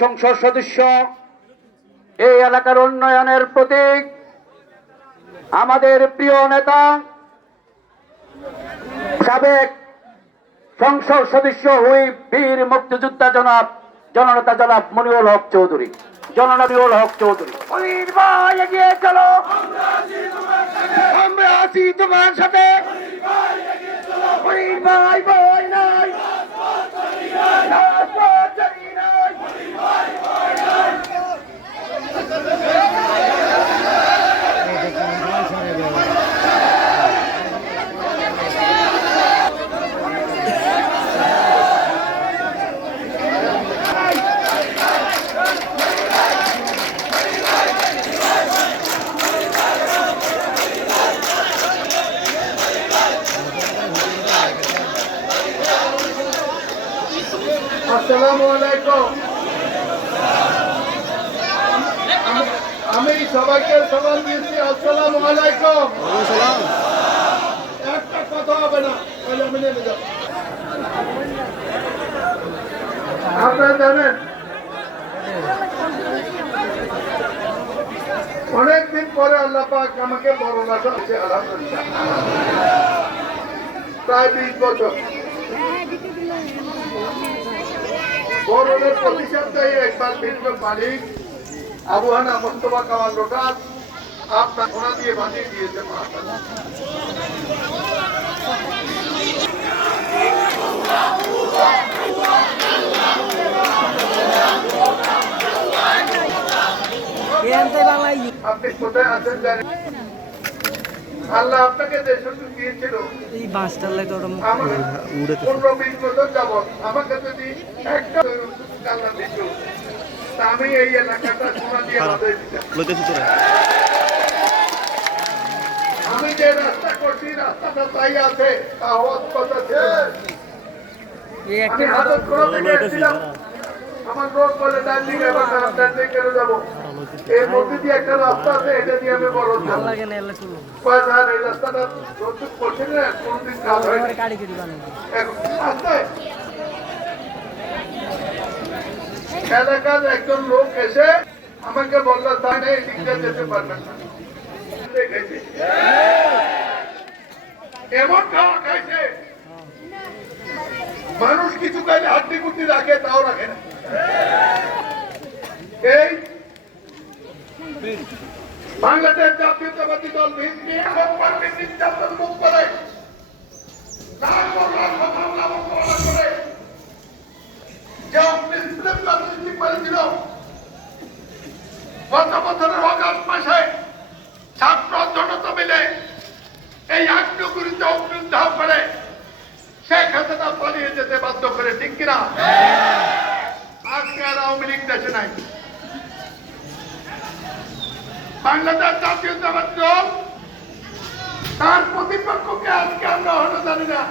সংসদ সদস্য, এই এলাকার উন্নয়নের প্রতীক আমাদের প্রিয় নেতা সাবেক সংসদ সদস্য হুইপ বীর মুক্তিযোদ্ধা জননেতা জনাব মনিউল হক চৌধুরী। মনির ভাই এগিয়ে চলো, আমরা আছি তোমার সাথে। মনির ভাই ভয় নাই, আসসালামু আলাইকুম। আমি সবাইকে সালাম দিয়েছি, আসসালামু আলাইকুম। একটা কথা হবে না, তাহলে আমি নেমে যাব। আপনারা জানেন অনেকদিন পরে আল্লাহ পাক আমাকে বড় বাসা আছে, আলহামদুলিল্লাহ প্রায় 20 বছর। গরমের প্রতি সপ্তাহে একবার ভিন্ন মালিক আবহানা মোস্তফা কামাল রোটার আপনার ঘোড়া দিয়ে বাঁধিয়ে দিয়েছে। আপনি কোথায় আছেন জানেন? আল্লাহ আপনাকে যে সুযোগ দিয়েছিল, এই বাসটার লাগে 15-20 বছর যাবত আমাকে যদি একটা আল্লাহ দিত, আমি এই এলাকাটা সোনা দিয়ে বাঁধিয়ে দিতাম। আমি যে রাস্তা করছি, রাস্তাটা তাই আছে, আওয়াজ করতেছে। আমি হাতত করে থেকে এসেছিলাম, আমার রোড বলে ডান দিকে ডান দিকে যাবো, এর মধ্যে দিয়ে একটা রাস্তা আছে, এটা দিয়ে আমি বড় এই রাস্তাটা প্রস্তুত করছি না, কোনদিন কাজ হয় এলাকার একজন লোক এসে আমাকে বললো তাই না, এই দিকটা যেতে পারবেন না। এমন খাওয়া খাইছে, মানুষ কিছু খাইলে হাড্ডি গুড্ডি রাখে, তাও রাখে না। এই বাংলাদেশ জাতীয়তাবাদী দল বিএনপি নির্যাতন মুখ করে গত বছরের অগাস্ট মাসে ছাত্র জনতা মিলে এই আগ্নেয়গিরিতে অগ্নিসংযোগ করে শেখ হাসিনা পালিয়ে যেতে বাধ্য করে, ঠিক কিনা? আজকে আর আওয়ামী লীগ দেশে নাই। বাংলাদেশ জাতীয়তাবাদী দল তার প্রতিপক্ষকে আজকে আমরা হলো জানি না।